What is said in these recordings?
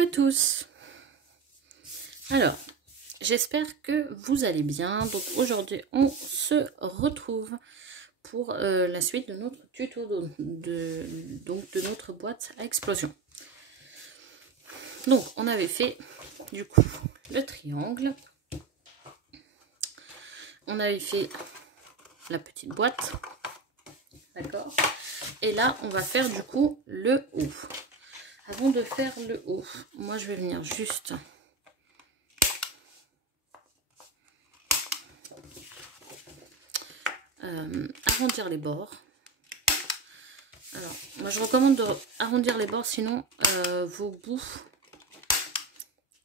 à tous. Alors, j'espère que vous allez bien. Donc aujourd'hui, on se retrouve pour la suite de notre tuto de notre boîte à explosion. Donc, on avait fait du coup le triangle. On avait fait la petite boîte. D'accord. Et là, on va faire du coup le haut. Avant de faire le haut, moi je vais venir juste arrondir les bords. Alors, moi je recommande de arrondir les bords, sinon vos bouts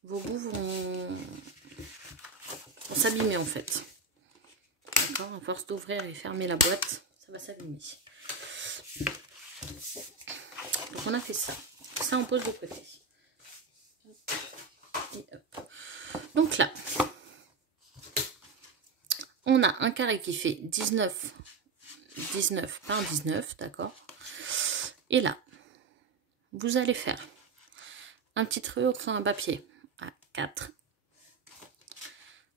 vont s'abîmer en fait. D'accord, à force d'ouvrir et fermer la boîte, ça va s'abîmer. Donc on a fait ça. Ça on pose de côté. Et hop. Donc là, on a un carré qui fait 19 par 19, d'accord. Et là, vous allez faire un petit trait au crayon à papier à 4.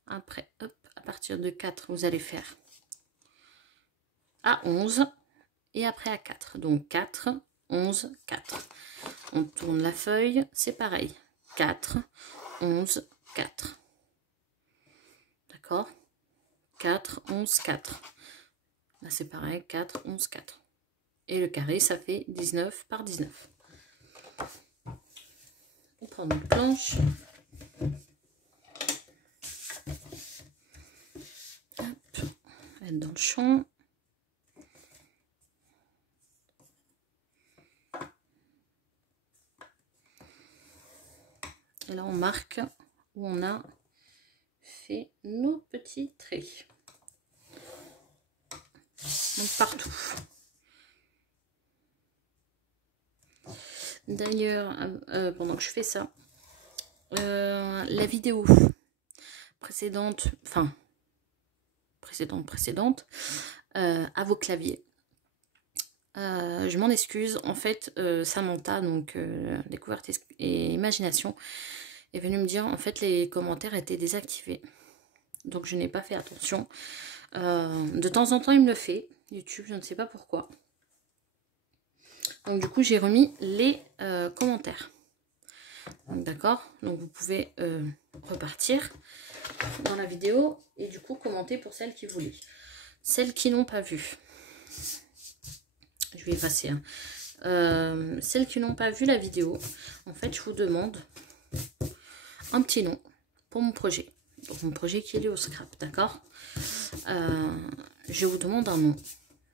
Après, hop, à partir de 4, vous allez faire à 11 et après à 4. Donc 4, 11, 4. On tourne la feuille, c'est pareil. 4, 11, 4. D'accord? 4, 11, 4. Là, c'est pareil, 4, 11, 4. Et le carré, ça fait 19 par 19. On prend notre planche. Hop, on va être dans le champ. Et là, on marque où on a fait nos petits traits. Donc, partout. D'ailleurs, pendant que je fais ça, la vidéo précédente, enfin, précédente, à vos claviers. Je m'en excuse, en fait, Samantha, donc découverte et imagination, est venue me dire, en fait, les commentaires étaient désactivés. Donc, je n'ai pas fait attention. De temps en temps, il me le fait, YouTube, je ne sais pas pourquoi. Donc, du coup, j'ai remis les commentaires. D'accord, donc vous pouvez repartir dans la vidéo et du coup commenter pour celles qui voulaient. Celles qui n'ont pas vu, je vais effacer. Celles qui n'ont pas vu la vidéo, en fait, je vous demande un petit nom pour mon projet. Donc mon projet qui est lié au scrap, d'accord. Je vous demande un nom.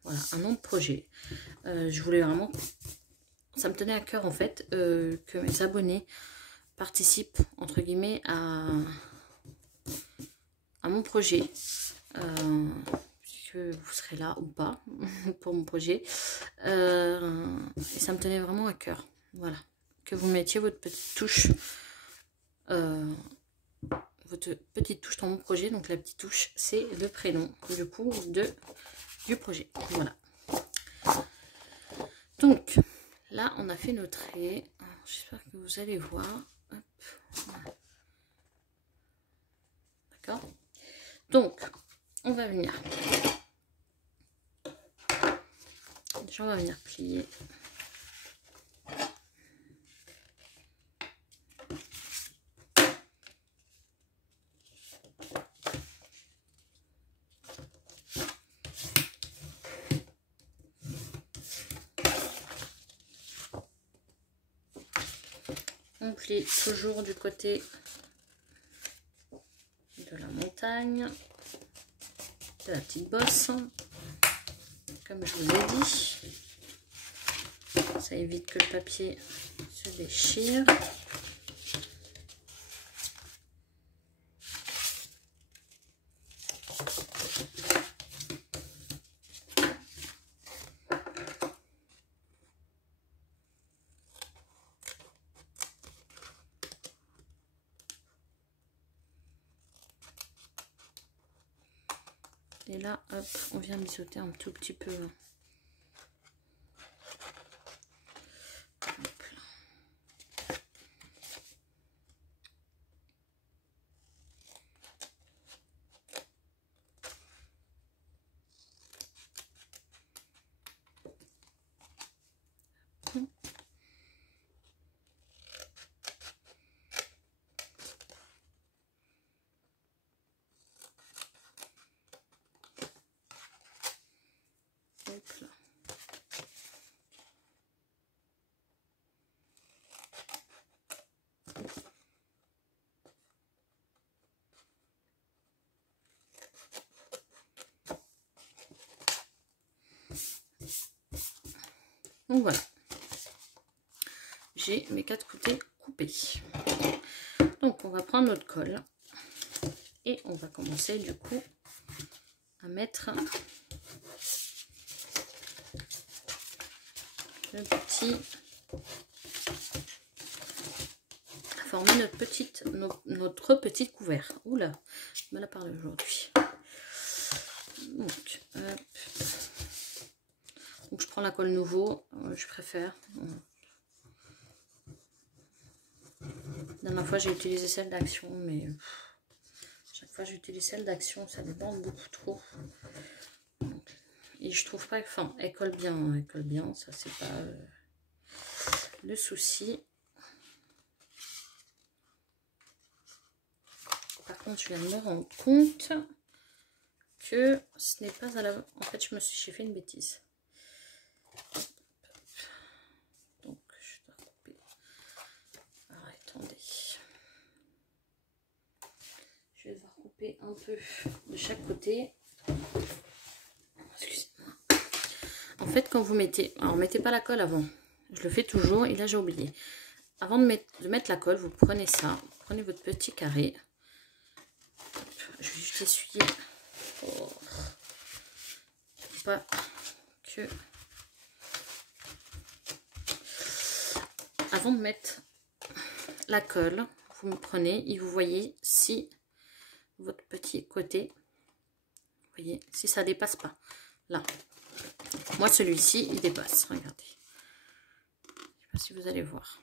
Voilà, un nom de projet. Je voulais vraiment... Ça me tenait à cœur en fait que mes abonnés participent entre guillemets à mon projet. Que vous serez là ou pas pour mon projet. Et ça me tenait vraiment à cœur. Voilà. Que vous mettiez votre petite touche. Votre petite touche dans mon projet. Donc la petite touche, c'est le prénom du coup du projet. Voilà. Donc là, on a fait nos traits. J'espère que vous allez voir. Voilà. D'accord. Donc, on va venir. Déjà, on va venir plier. On plie toujours du côté de la montagne, de la petite bosse, comme je vous ai dit. Ça évite que le papier se déchire. Et là, hop, on vient biseauter un tout petit peu. Donc voilà, j'ai mes 4 côtés coupés. Donc on va prendre notre colle et on va commencer du coup à mettre le petit, à former notre petite couvert. Oula, je me la parle aujourd'hui. Donc, hop. Donc je prends la colle nouveau, je préfère. La dernière fois j'ai utilisé celle d'Action, mais chaque fois j'utilise celle d'Action, ça déborde beaucoup trop. Donc, et je trouve pas, enfin, elle colle bien, ça c'est pas le souci. Par contre, je viens de me rendre compte que ce n'est pas à la... En fait, j'ai fait une bêtise. Donc, je dois couper. Alors, attendez. Je vais devoir couper un peu de chaque côté. Excusez-moi. En fait, quand vous mettez... Alors, mettez pas la colle avant. Je le fais toujours et là, j'ai oublié. Avant de mettre la colle, vous prenez ça. Vous prenez votre petit carré. Je vais juste essuyer. Oh. Pas que... Avant de mettre la colle, vous me prenez et vous voyez si votre petit côté, vous voyez, si ça dépasse pas. Là, moi celui-ci, il dépasse. Regardez. Je sais pas si vous allez voir.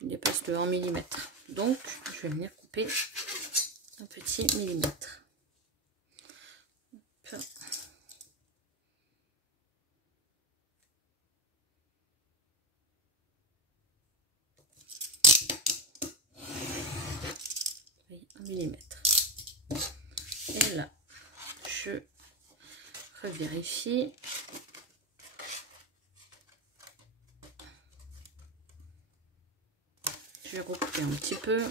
Il dépasse de 1 mm. Donc, je vais venir couper un petit millimètre. Hop. Voyez, 1 mm. Et là, je revérifie. Je vais recouper un petit peu.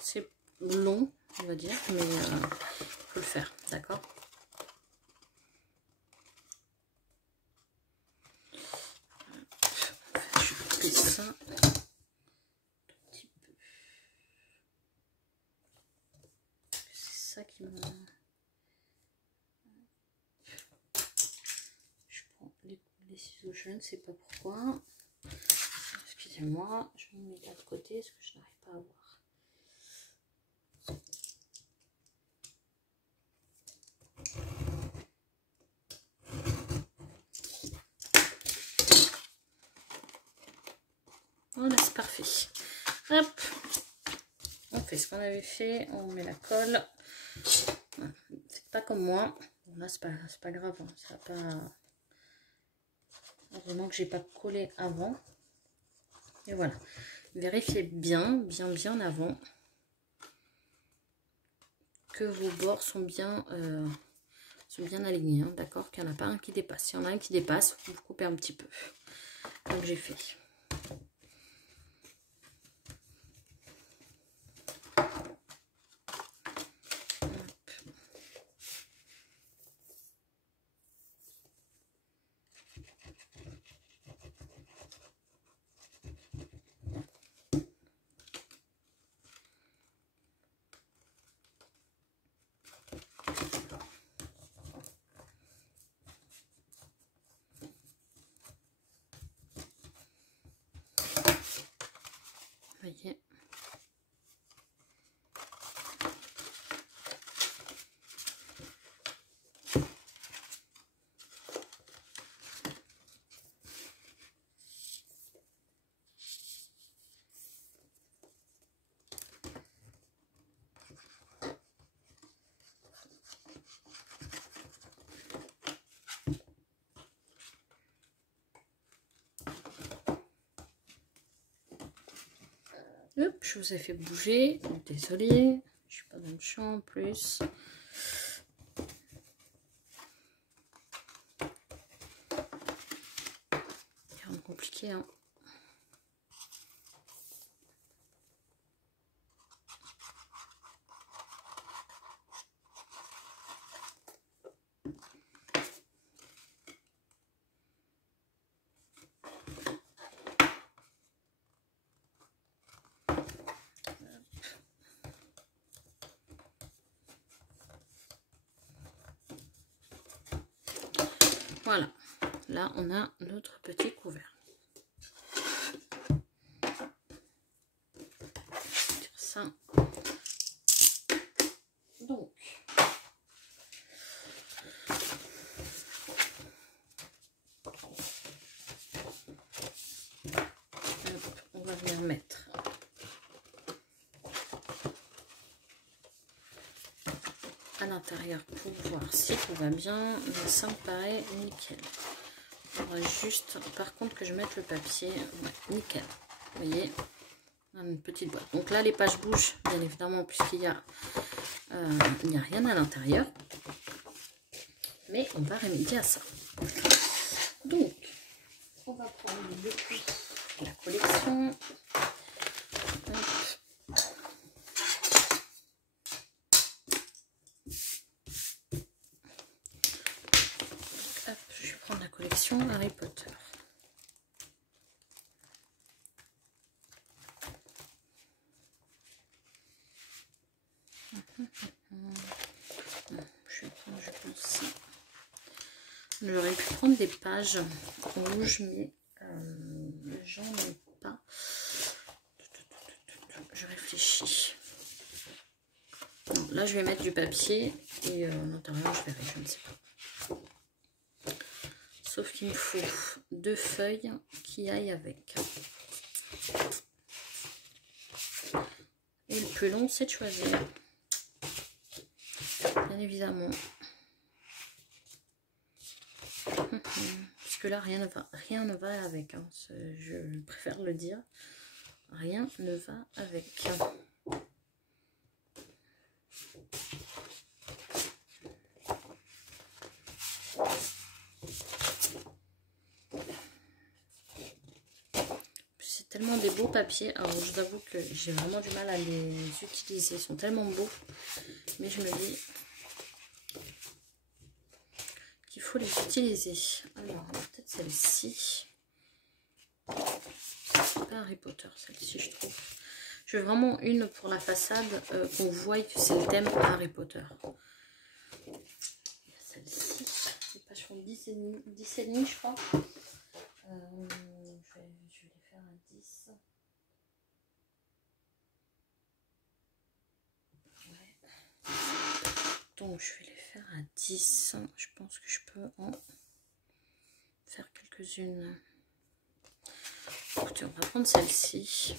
C'est long, on va dire, mais il faut le faire, d'accord? Je vais couper ça un petit peu. C'est ça qui me... Je prends les ciseaux, je ne sais pas pourquoi. Excusez-moi, je me mets de l'autre côté, parce que je n'arrive pas à voir. Voilà, c'est parfait. Hop, on fait ce qu'on avait fait, on met la colle. Voilà. Faites pas comme moi. Bon, là, c'est pas grave, hein. Ça va pas... Heureusement que j'ai pas collé avant. Et voilà. Vérifiez bien en avant que vos bords sont bien alignés, hein, d'accord, qu'il n'y en a pas un qui dépasse. S'il y en a un qui dépasse, vous coupez un petit peu, comme j'ai fait. Voyez. Hop, je vous ai fait bouger. Désolée, je suis pas même champ en plus. C'est compliqué, hein. Voilà, là on a notre petit couvert. Ça. Donc, on va venir mettre à l'intérieur pour voir si tout va bien. Mais ça me paraît nickel. On va juste, par contre, que je mette le papier. Ouais, nickel. Vous voyez, une petite boîte. Donc là, les pages bougent, bien évidemment, puisqu'il n'y a, rien à l'intérieur. Mais on va remédier à ça. Donc, on va prendre depuis la collection. Hop, je vais prendre la collection Harry Potter. Je vais prendre, je pense, ça. J'aurais pu prendre des pages rouges, mais j'en ai pas. Je réfléchis. Non, là, je vais mettre du papier et à l'intérieur, je verrai, je ne sais pas. Sauf qu'il me faut 2 feuilles qui aillent avec. Et le plus long, c'est de choisir. Bien évidemment. Parce que là, rien ne va avec. Hein. Je préfère le dire. Rien ne va avec. C'est tellement des beaux papiers. Alors, je vous avoue que j'ai vraiment du mal à les utiliser. Ils sont tellement beaux. Mais je me dis qu'il faut les utiliser. Alors, peut-être celle-ci. C'est pas Harry Potter, celle-ci, je trouve. Je veux vraiment une pour la façade qu'on voit que c'est le thème Harry Potter. Il y a celle-ci. Les pages font 10 et demi, je crois. Je vais les faire à 10. Ouais. Donc, je vais les faire à 10. Je pense que je peux en faire quelques-unes. Écoutez, on va prendre celle-ci.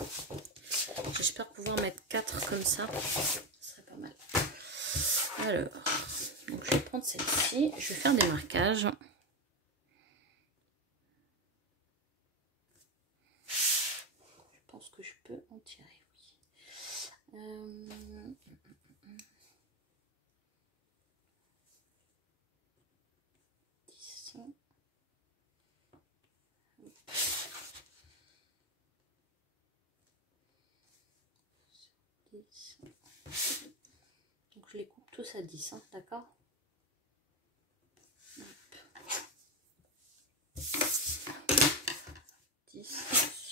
J'espère pouvoir mettre 4 comme ça. Ce serait pas mal. Alors, donc je vais prendre celle-ci. Je vais faire des marquages. Je pense que je peux en tirer, oui. 10. Donc je les coupe tous à 10, hein, d'accord? 10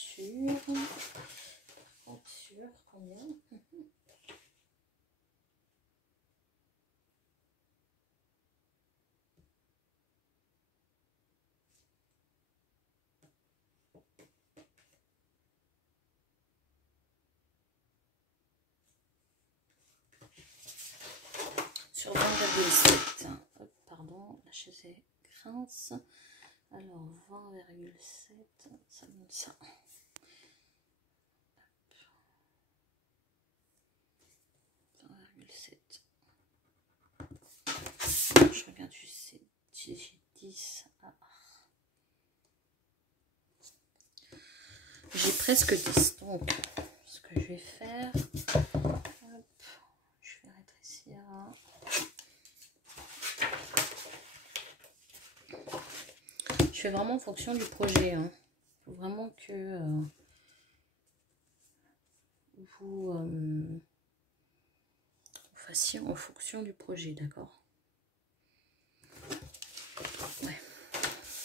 sur combien? Sur 20,7. Pardon, la chaise est grince. Alors 20,7, ça donne ça. 20,7. Je regarde juste si j'ai 10. Ah. J'ai presque 10. Donc, ce que je vais faire, hop, je vais fais vraiment en fonction du projet. Hein. Faut vraiment que vous fassiez en fonction du projet, d'accord? Ouais.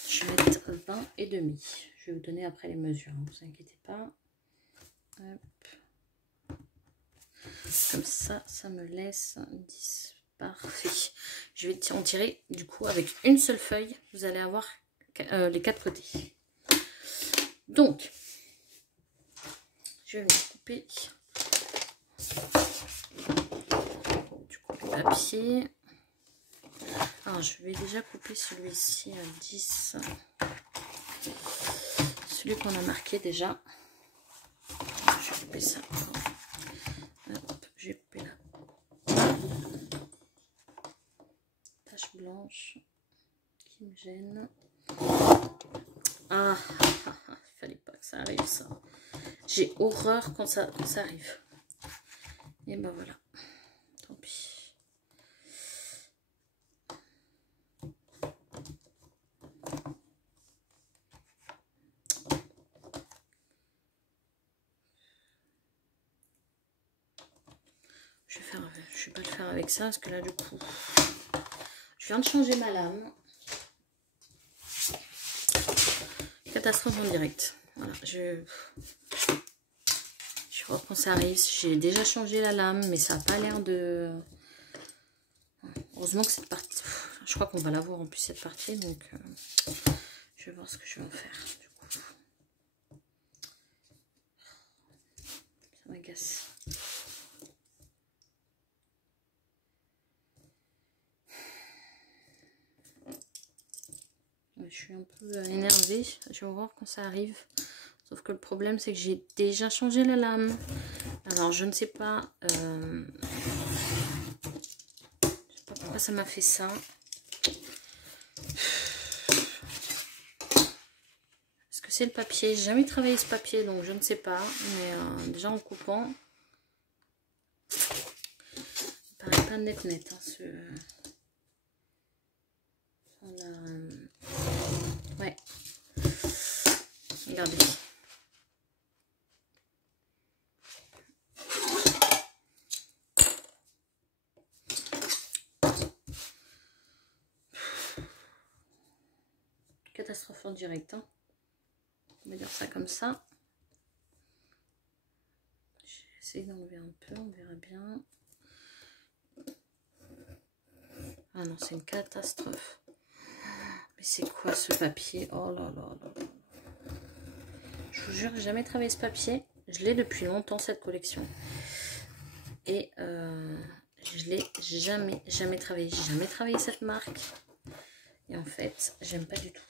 Je vais mettre 20 et demi. Je vais vous donner après les mesures, ne vous inquiétez pas. Hop. Comme ça, ça me laisse 10. Parfait. Je vais en tirer du coup avec une seule feuille. Vous allez avoir les 4 côtés. Donc, je vais me couper du coup le papier. Alors, je vais déjà couper celui-ci à 10. Celui qu'on a marqué déjà. Je vais couper ça. Hop, j'ai coupé là. Tache blanche qui me gêne. Ah, il fallait pas que ça arrive ça. J'ai horreur quand ça arrive. Et ben voilà. Tant pis. Je vais pas le faire avec ça parce que là du coup je viens de changer ma lame. Catastrophe en direct. Voilà, je vois quand ça arrive. J'ai déjà changé la lame, mais ça n'a pas l'air de. Heureusement que cette partie. Je crois qu'on va la voir en plus cette partie, donc je vais voir ce que je vais en faire. Du coup, ça m'agace. Je suis un peu énervée. Je vais voir quand ça arrive. Sauf que le problème, c'est que j'ai déjà changé la lame. Alors, je ne sais pas. Je sais pas pourquoi ça m'a fait ça. Est-ce que c'est le papier? J'ai jamais travaillé ce papier, donc je ne sais pas. Mais déjà en coupant, il paraît pas net. Hein, ouais. Regardez. Catastrophe en direct. Hein. On va dire ça comme ça. J'essaie d'enlever un peu, on verra bien. Ah non, c'est une catastrophe. Mais c'est quoi ce papier? Oh là là là là. Je vous jure, j'ai jamais travaillé ce papier. Je l'ai depuis longtemps, cette collection. Et je l'ai jamais travaillé. J'ai jamais travaillé cette marque. Et en fait, j'aime pas du tout.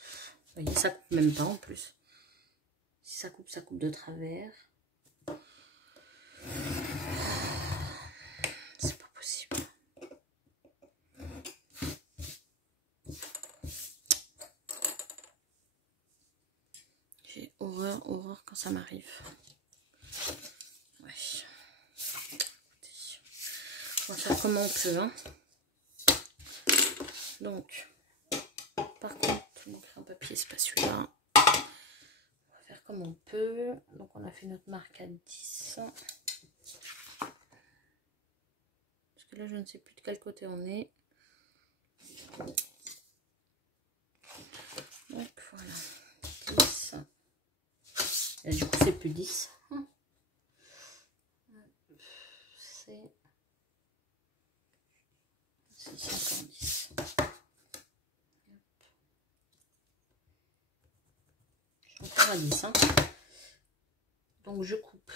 Vous voyez, ça coupe même pas en plus. Si ça coupe de travers. C'est pas possible. J'ai horreur quand ça m'arrive. Ouais. On va faire comme on peut. Hein. Donc, par contre, mon crayon papier, c'est pas celui-là. On va faire comme on peut. Donc, on a fait notre marque à 10. Parce que là, je ne sais plus de quel côté on est. Donc, voilà. 10. Et du coup, c'est plus 10. C'est encore 10. Je suis encore à 10. Hein. Donc, je coupe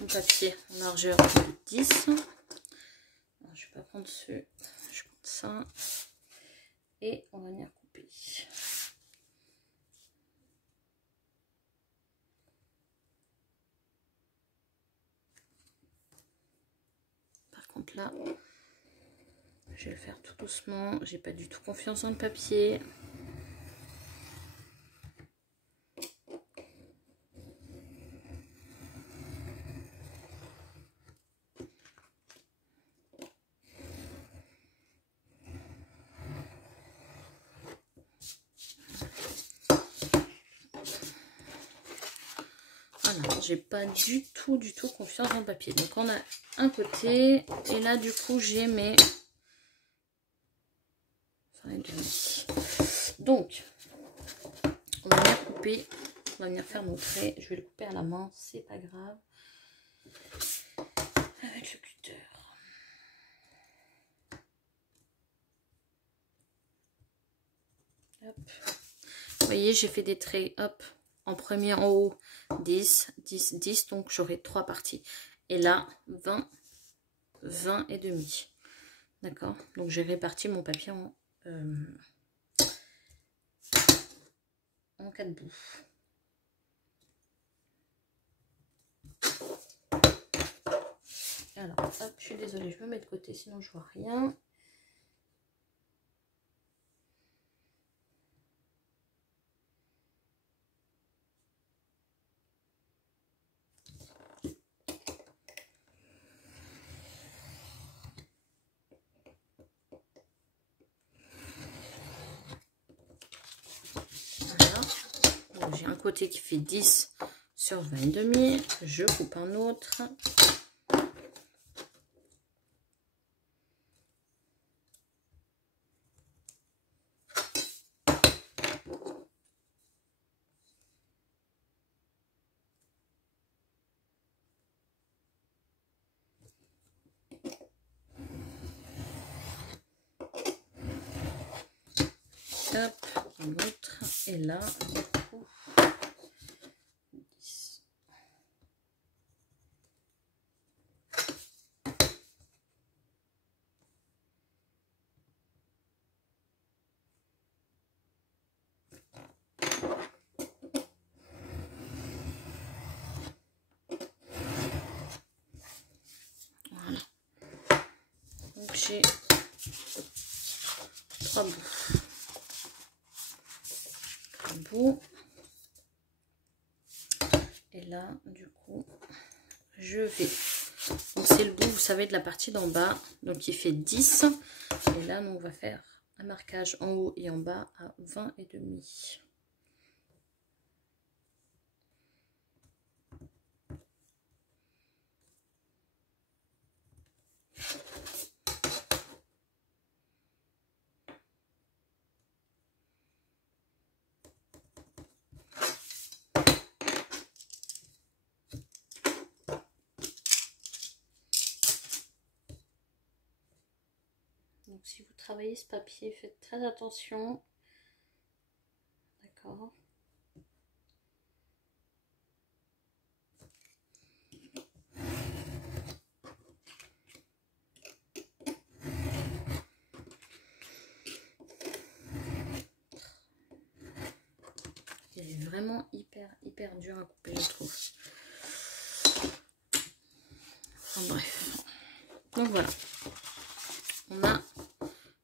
mon papier en largeur de 10. Alors, je vais pas prendre ce. Je prends ça. Et on va venir couper. Par contre, là, je vais le faire tout doucement. J'ai pas du tout confiance dans le papier. Voilà, j'ai pas du tout confiance dans le papier. Donc on a un côté, et là du coup j'ai mes... Donc, on va venir couper, on va venir faire nos traits. Je vais le couper à la main, c'est pas grave. Avec le cutter. Hop. Vous voyez, j'ai fait des traits, hop, en premier en haut, 10, 10, 10, donc j'aurai 3 parties. Et là, 20, 20 et demi. D'accord? Donc j'ai réparti mon papier en 4 bouts. Alors, hop, je suis désolée, je me mets de côté, sinon je vois rien. Voilà. J'ai un côté qui fait 10 sur 20 et demi. Je coupe un autre. Hop, un autre. Et là, du coup, 10. Voilà. Donc j'ai 3 bouts. Et là du coup je vais, donc c'est le bout, vous savez, de la partie d'en bas, donc il fait 10, et là nous, on va faire un marquage en haut et en bas à 20 et demi. Donc si vous travaillez ce papier, faites très attention. D'accord. Il est vraiment hyper dur à couper, je trouve. Enfin bref. Donc voilà. On a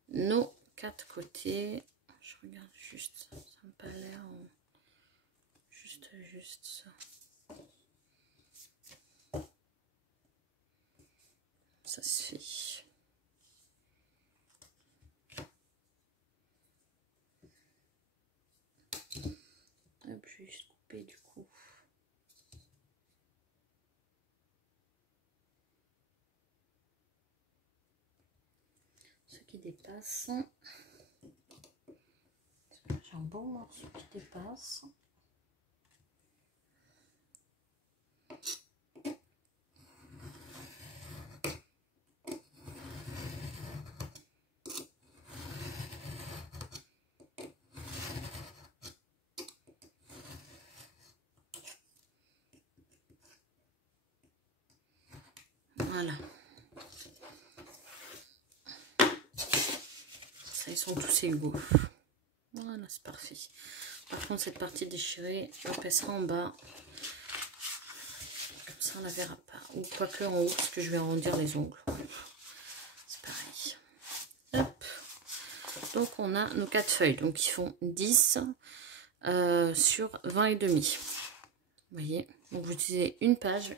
nos 4 côtés. Je regarde juste, ça n'a pas l'air juste ça. Ça se fait. Hop, je vais juste couper du coup. Ce qui dépasse. J'ai un bon morceau qui dépasse. Voilà. Ça, ils sont tous égaux. Voilà, c'est parfait. Par contre, cette partie déchirée, on passera en bas. Comme ça, on la verra pas. Ou pas que en haut, parce que je vais arrondir les ongles. C'est pareil. Hop. Donc, on a nos 4 feuilles. Donc, ils font 10 sur 20 et demi. Vous voyez. Donc, vous utilisez une page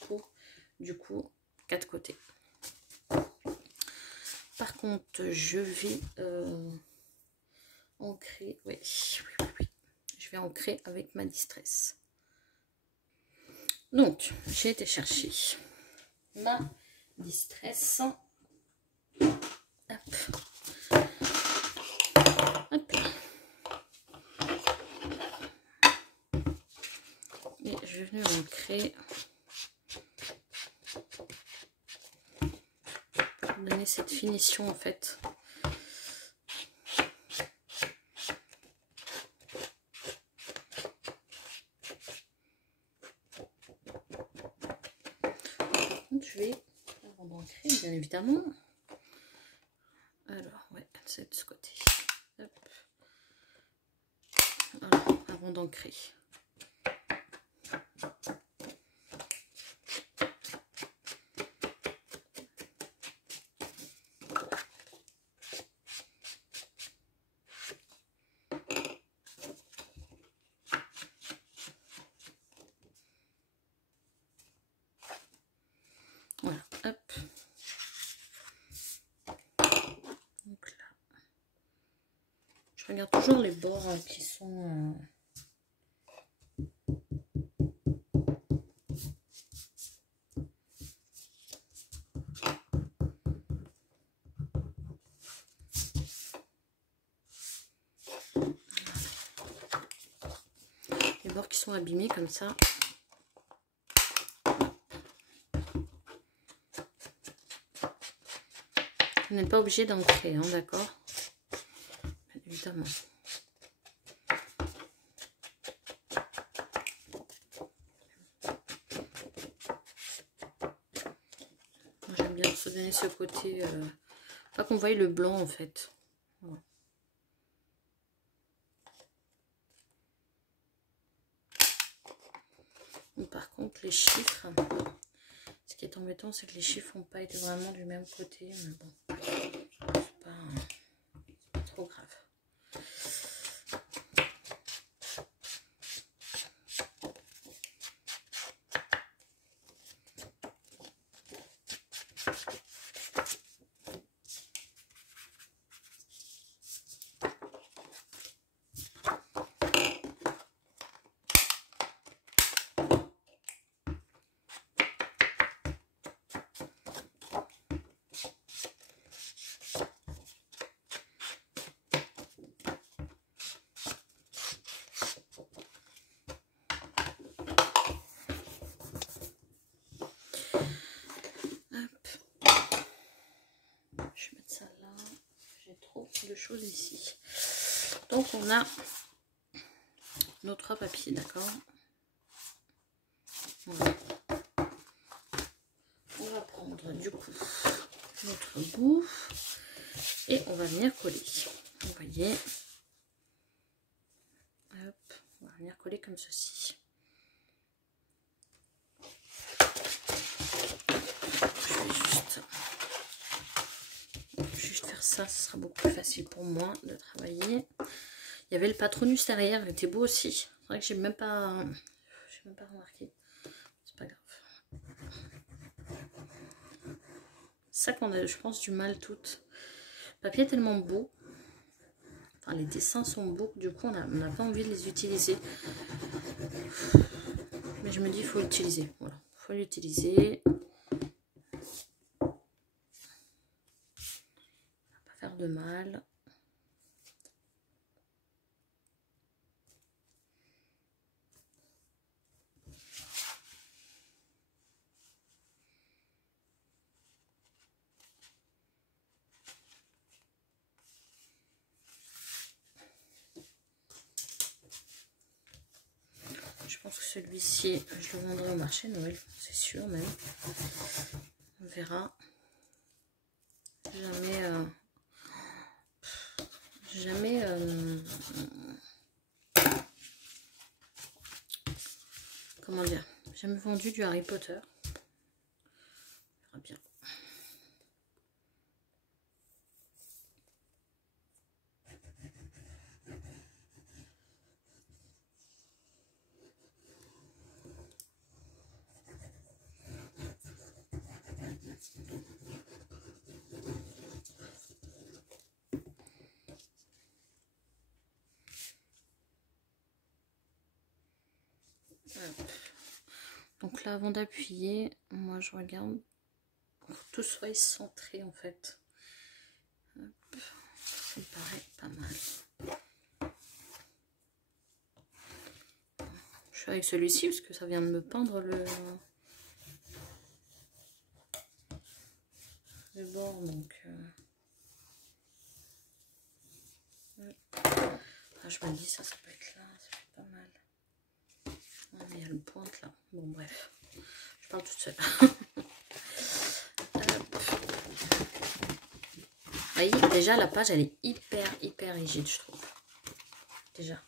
pour, du coup, 4 côtés. Par contre, je vais ancrer. Oui. Je vais ancrer avec ma distress. Donc, j'ai été chercher ma distress. Hop. Hop là. Et je vais venir ancrer pour donner cette finition en fait. Je vais, avant d'ancrer, bien évidemment. Alors, ouais, c'est de ce côté. Hop. Voilà, avant d'ancrer. Voilà, hop. Donc là, je regarde toujours les bords qui sont... les bords qui sont abîmés comme ça. Vous n'êtes pas obligé d'ancrer, hein, d'accord? Bien évidemment. J'aime bien se donner ce côté, pas qu'on voie le blanc en fait. Voilà. Donc, par contre, les chiffres, ce qui est embêtant, c'est que les chiffres n'ont pas été vraiment du même côté, mais bon, c'est pas trop grave. De choses ici. Donc on a nos 3 papiers, d'accord. Voilà. On va prendre du coup notre bout et on va venir coller. Vous voyez, hop, on va venir coller comme ceci. Je vais juste faire ça, ce sera beaucoup plus facile pour moi de travailler. Il y avait le patronus derrière, il était beau aussi. C'est vrai que j'ai même pas remarqué. C'est pas grave. C'est ça qu'on a, je pense, du mal toutes. Le papier est tellement beau. Enfin, les dessins sont beaux, du coup, on n'a pas envie de les utiliser. Mais je me dis, il faut l'utiliser. Voilà, il faut l'utiliser. On va pas faire de mal. Je pense que celui-ci, je le vendrai au marché Noël, c'est sûr même. On verra. Jamais comment dire, jamais vendu du Harry Potter. On verra bien. Donc Donc là, avant d'appuyer, moi je regarde pour que tout soit centré en fait. Hop, ça me paraît pas mal. Je suis avec celui-ci parce que ça vient de me peindre le bord, donc ah, je me dis ça peut être là, ça fait pas mal. Ah, mais il y a le pointe là. Bon bref, je parle toute seule. Vous voyez, déjà la page elle est hyper rigide, je trouve. Déjà.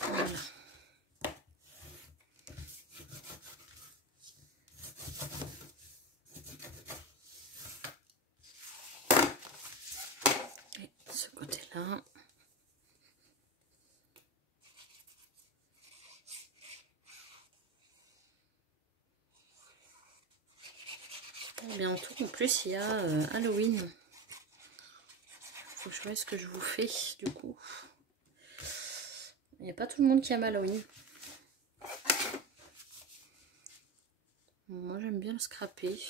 Voilà. Et ce côté-là. Bientôt, en plus, il y a Halloween. Faut que je vois ce que je vous fais, du coup. Il n'y a pas tout le monde qui aime Halloween. Moi, j'aime bien le scraper.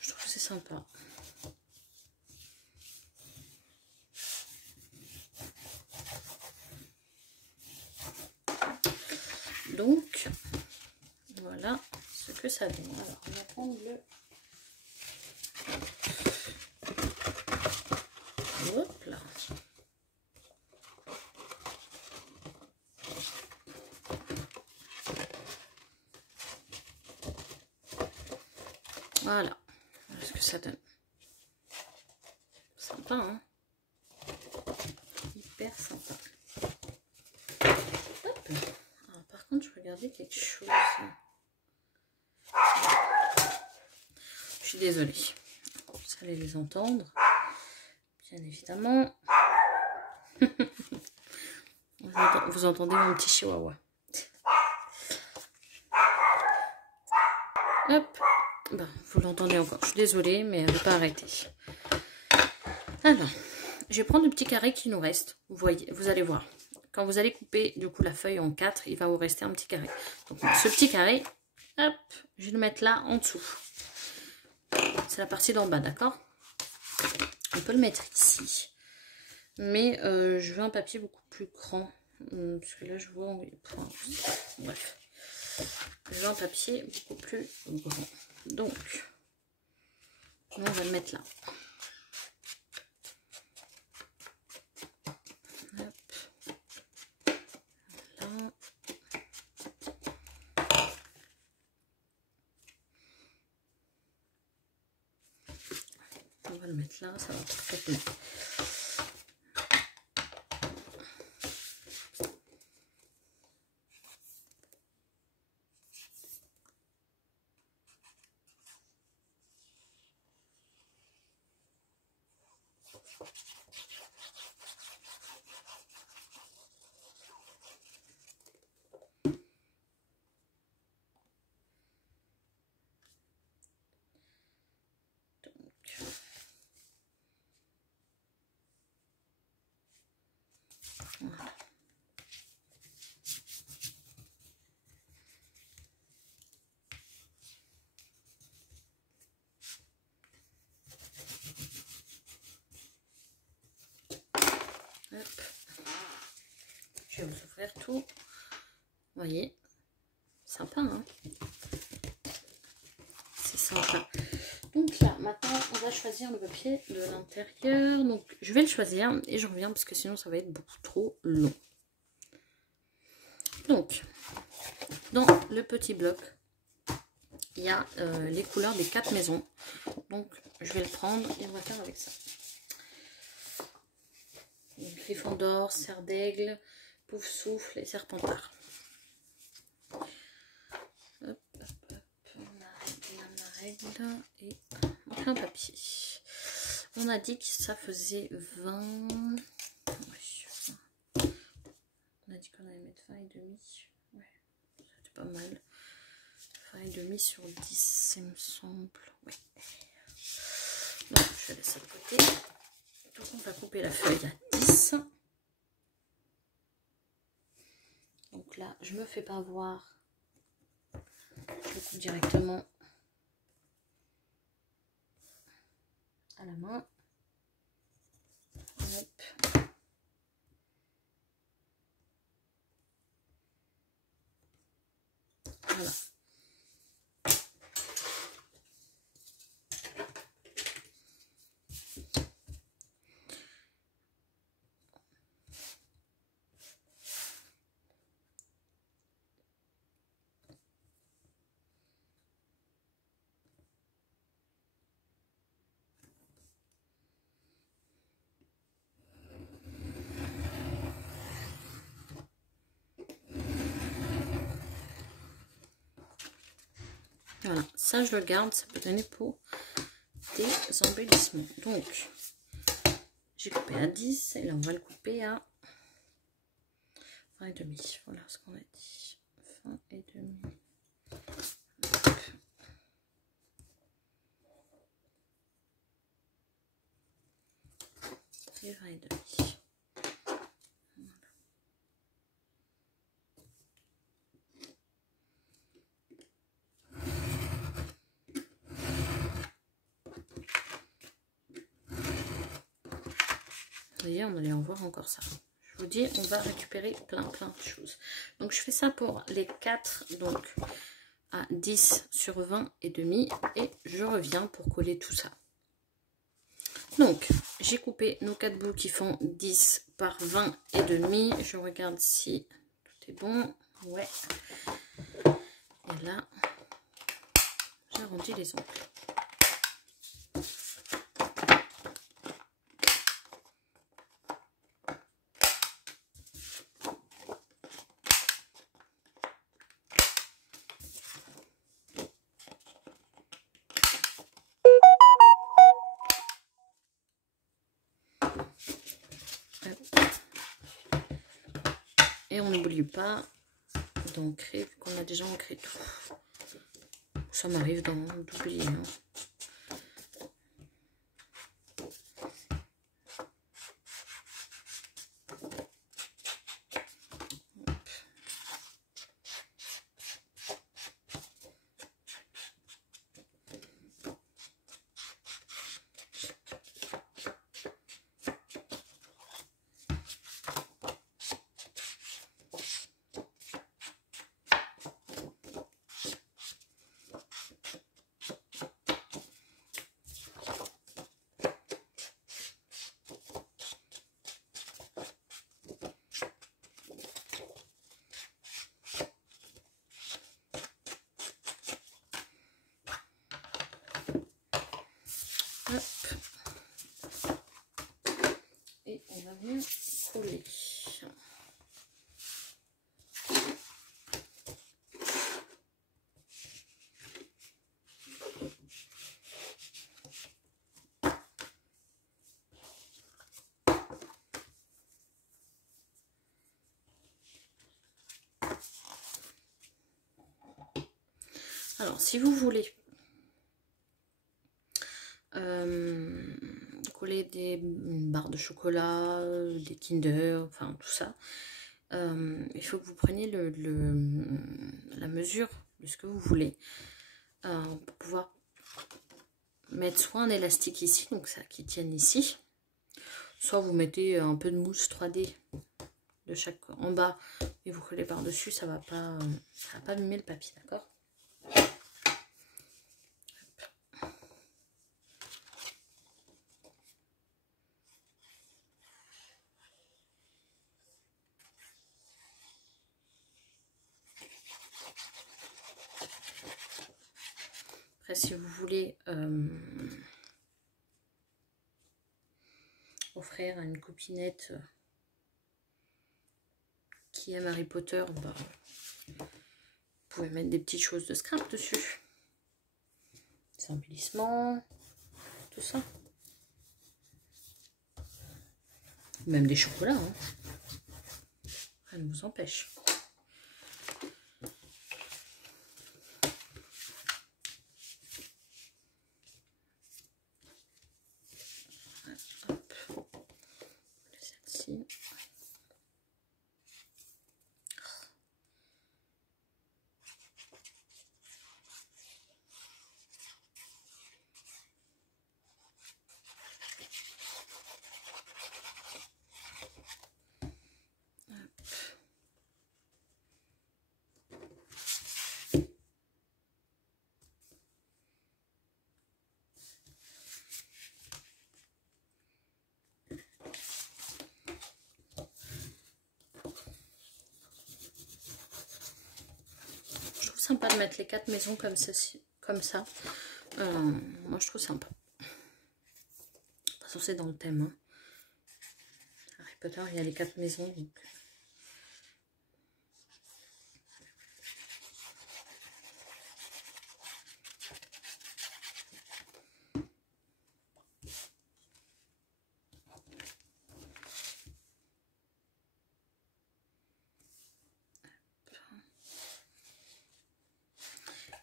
Je trouve que c'est sympa. Donc, voilà ce que ça donne. Alors, on va prendre le... Hop là. Voilà. Voilà ce que ça donne. Sympa, hein? Hyper sympa. Hop. Alors, par contre, je regardais quelque chose. Je suis désolée. Vous allez les entendre. Bien évidemment. Vous entendez mon petit chihuahua. Hop. Ben, vous l'entendez encore. Je suis désolée, mais elle ne veut pas arrêter. Alors, je vais prendre le petit carré qui nous reste. Vous voyez, vous allez voir. Quand vous allez couper du coup la feuille en 4, il va vous rester un petit carré. Donc ce petit carré, hop, je vais le mettre là en dessous. C'est la partie d'en bas, d'accord? On peut le mettre ici. Mais je veux un papier beaucoup plus grand. Parce que là, je vois... Bref. Je veux un papier beaucoup plus grand. Donc, on va le mettre là. Hop. Là. On va le mettre là, ça va parfaitement. Voilà. Hop. Je vais vous ouvrir tout. Vous voyez, sympa, hein? C'est sympa. Donc là, maintenant, on va choisir le papier de l'intérieur. Donc, je vais le choisir et je reviens parce que sinon, ça va être beaucoup trop long. Donc, dans le petit bloc, il y a les couleurs des 4 maisons. Donc, je vais le prendre et on va faire avec ça. Donc, Griffon d'or, Serre d'aigle, Pouf souffle et Serpentard. Hop, hop, hop, on règle et un papier. On a dit que ça faisait 20. Oui, on a dit qu'on allait mettre 20 et demi. Ouais, c'était pas mal. 20 et demi sur 10, il me semble. Ouais. Donc, je laisse ça de côté. Donc, on va couper la feuille à 10. Donc là, je me fais pas voir. Je coupe directement à la main. Hop. Voilà. Voilà, ça je le garde, ça peut donner pour des embellissements. Donc, j'ai coupé à 10 et là on va le couper à 20 et demi. Voilà ce qu'on a dit. 20 et demi. Et 20 et demi. Vous voyez, on allait en voir encore ça. Je vous dis, on va récupérer plein de choses. Donc, je fais ça pour les 4, donc à 10 sur 20 et demi. Et je reviens pour coller tout ça. Donc, j'ai coupé nos 4 bouts qui font 10 par 20 et demi. Je regarde si tout est bon. Ouais. Et là, j'arrondis les ongles. Et on n'oublie pas d'ancrer, vu qu'on a déjà ancré tout. Ça m'arrive d'oublier. Hein. Hop. Et on va venir coller. Alors, si vous voulez coller des barres de chocolat, des Kinder, enfin tout ça, il faut que vous preniez la mesure de ce que vous voulez pour pouvoir mettre soit un élastique ici, donc ça qui tienne ici, soit vous mettez un peu de mousse 3D de chaque en bas et vous collez par dessus, ça va pas abîmer le papier, d'accord? Après, si vous voulez offrir à une copinette qui aime Harry Potter, bah, vous pouvez mettre des petites choses de scrap dessus. Des embellissements, tout ça. Même des chocolats, hein. Rien ne vous empêche. Hop. Celle-ci. Sympa de mettre les 4 maisons comme ça. Moi je trouve sympa. De toute façon c'est dans le thème. Hein. Harry Potter, il y a les 4 maisons. Donc...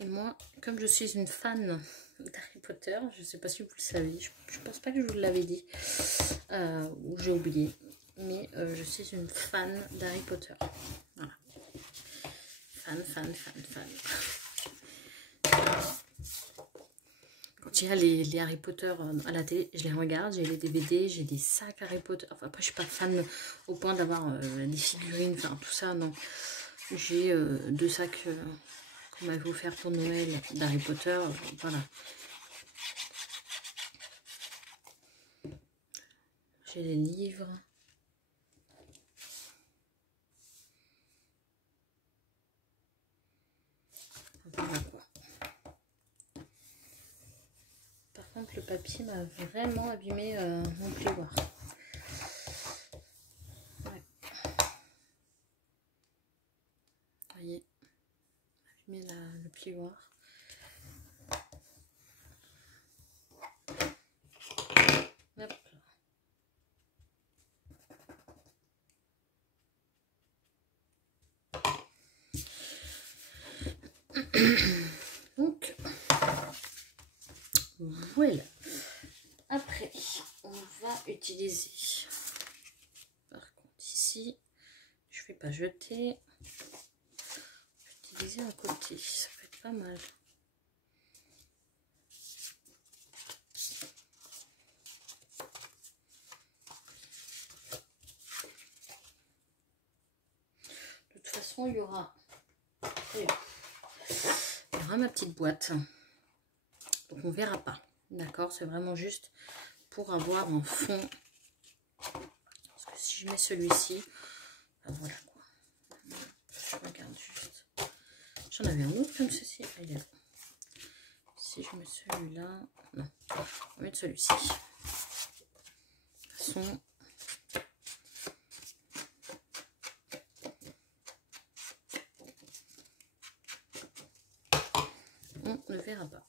Et moi, comme je suis une fan d'Harry Potter, je ne sais pas si vous le savez, je pense pas que je vous l'avais dit, ou j'ai oublié, mais je suis une fan d'Harry Potter. Voilà. Fan. Quand il y a les Harry Potter à la télé, je les regarde, j'ai les DVD, j'ai des sacs Harry Potter. Enfin, après, je suis pas fan au point d'avoir des figurines, enfin tout ça, non. J'ai 2 sacs... qu'on m'avait offert pour Noël d'Harry Potter, voilà. J'ai les livres. Voilà quoi. Par contre, le papier m'a vraiment abîmé mon plioir. Ouais. Vous voyez, abîmé le plioir. Hop. Donc, voilà. Après, on va utiliser, par contre ici, je ne vais pas jeter, je vais utiliser un côté, ça peut être pas mal. De toute façon, il y aura ma petite boîte, donc on verra pas, d'accord, c'est vraiment juste pour avoir un fond, parce que si je mets celui-ci, ben voilà quoi, je regarde juste, j'en avais un autre comme ceci, il est là. Si je mets celui-là, non, on va mettre celui-ci, de toute façon, on ne verra pas.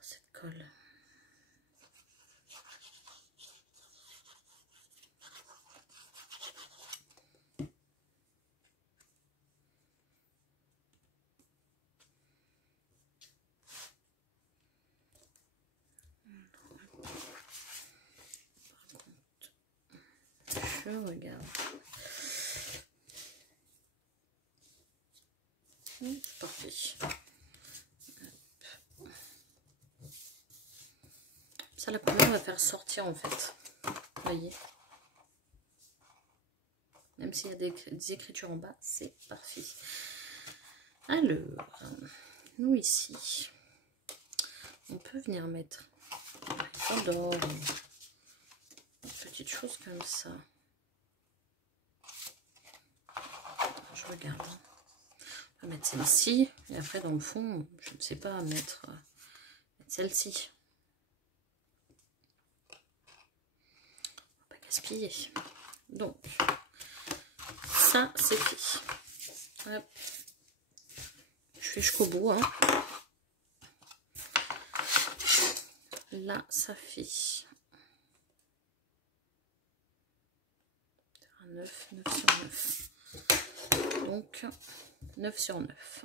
Cette colle. Je regarde. C'est parfait. Ça, la couleur va faire sortir en fait. Vous voyez. Même s'il y a des écritures en bas, c'est parfait. Alors, nous ici, on peut venir mettre d'or, petites choses comme ça. Je regarde. On va mettre celle-ci et après dans le fond, je ne sais pas, mettre celle-ci. On va pas gaspiller. Donc, ça c'est fait. Hop. Je fais jusqu'au bout. Hein. Là, ça fait 9 sur 9. Donc, 9 sur 9.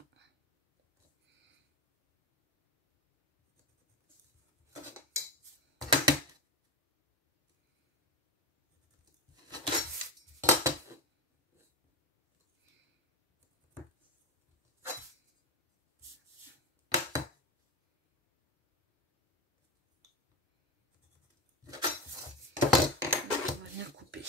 On va venir couper.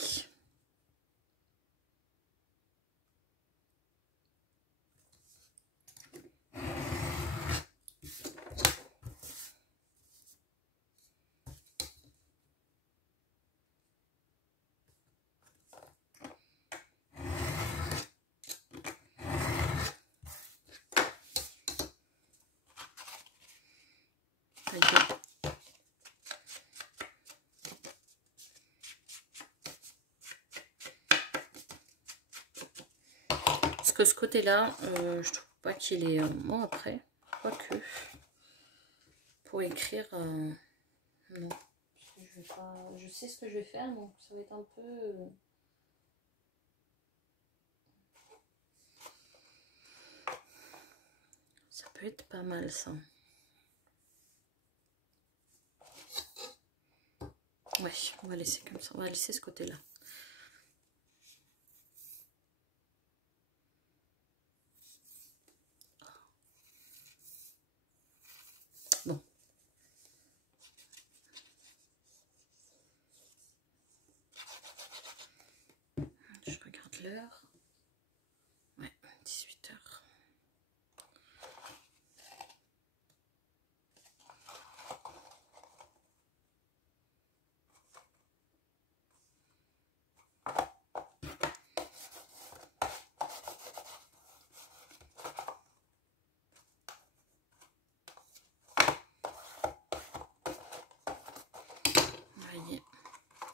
Parce que ce côté-là, je trouve pas qu'il est... bon, après, quoique, pour écrire... non. Je vais pas... Je sais ce que je vais faire, donc ça va être un peu... Ça peut être pas mal, ça. Ouais, on va laisser comme ça. On va laisser ce côté-là. Bon. Je regarde l'heure. Ouais, 18 h. Voyez.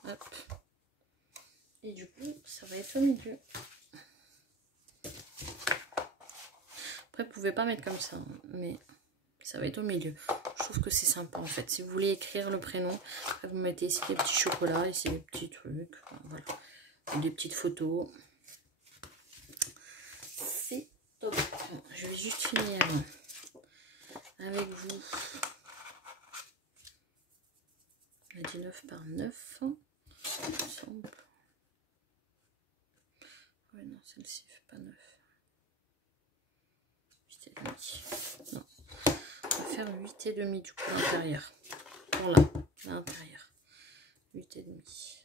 Hop. Et du coup, ça va être au milieu. Après, vous pouvez pas mettre comme ça, mais ça va être au milieu. Je trouve que c'est sympa en fait. Si vous voulez écrire le prénom, après vous mettez ici des petits chocolats, ici des petits trucs, voilà, et des petites photos. C'est top. Bon, je vais juste finir avec vous. On a dit 9 par 9. Ouais, non, celle-ci fait pas 9. 8,5. Non. On va faire 8,5 du coup à l'intérieur. Pour là, à l'intérieur. 8,5.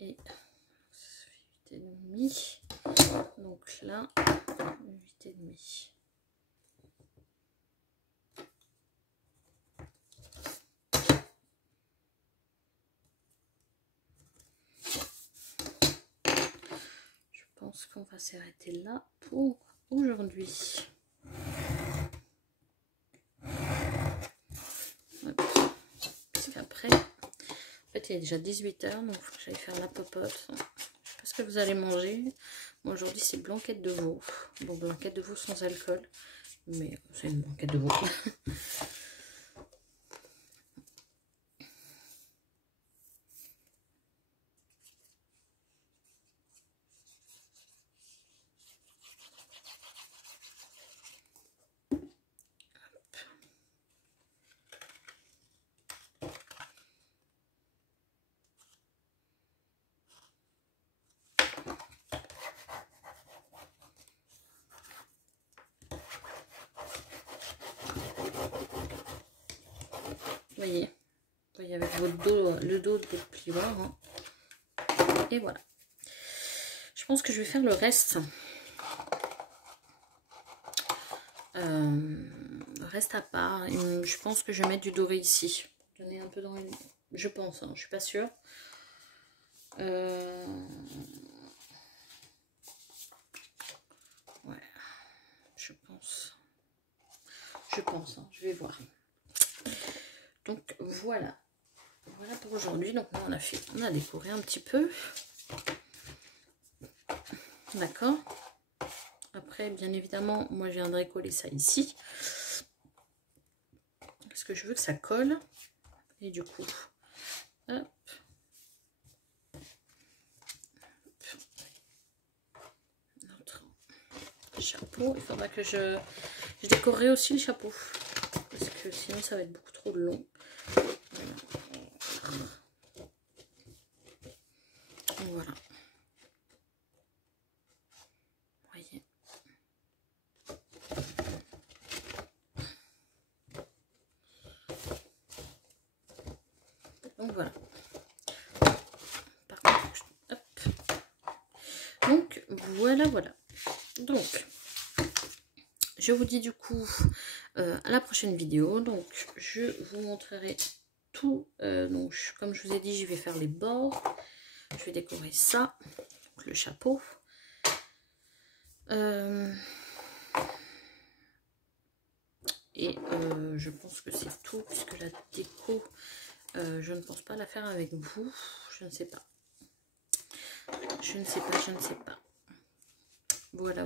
Et ça fait 8,5. Donc là, 8,5. Je pense qu'on va s'arrêter là pour aujourd'hui. Parce qu'après, en fait, il est déjà 18 h, donc il faut que j'aille faire la popote. Je sais pas ce que vous allez manger. Moi, aujourd'hui, c'est blanquette de veau. Bon, blanquette de veau sans alcool, mais c'est une blanquette de veau. voyez avec votre dos, le dos de votre plioir. Hein. Et voilà. Je pense que je vais faire le reste. Reste à part. Je pense que je vais mettre du doré ici. Donner un peu dans une... Je pense, hein, je suis pas sûre. Ouais, je pense. Hein, je vais voir. Donc voilà. Voilà pour aujourd'hui. Donc on a décoré un petit peu. D'accord. Après, bien évidemment, moi je viendrai coller ça ici. Parce que je veux que ça colle. Et du coup, hop. Notre chapeau. Il faudra que je décorerai aussi le chapeau. Parce que sinon ça va être beaucoup trop long. Voilà. Voyez. Donc voilà. Par contre, hop. Donc voilà. Donc je vous dis du coup à la prochaine vidéo. Donc je vous montrerai tout. Donc comme je vous ai dit, je vais faire les bords. Je vais décorer ça. Donc, le chapeau. Et je pense que c'est tout, puisque la déco, je ne pense pas la faire avec vous. Je ne sais pas. Je ne sais pas. Voilà.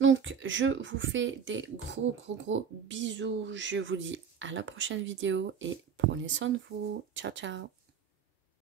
Donc, je vous fais des gros bisous. Je vous dis à la prochaine vidéo et prenez soin de vous. Ciao.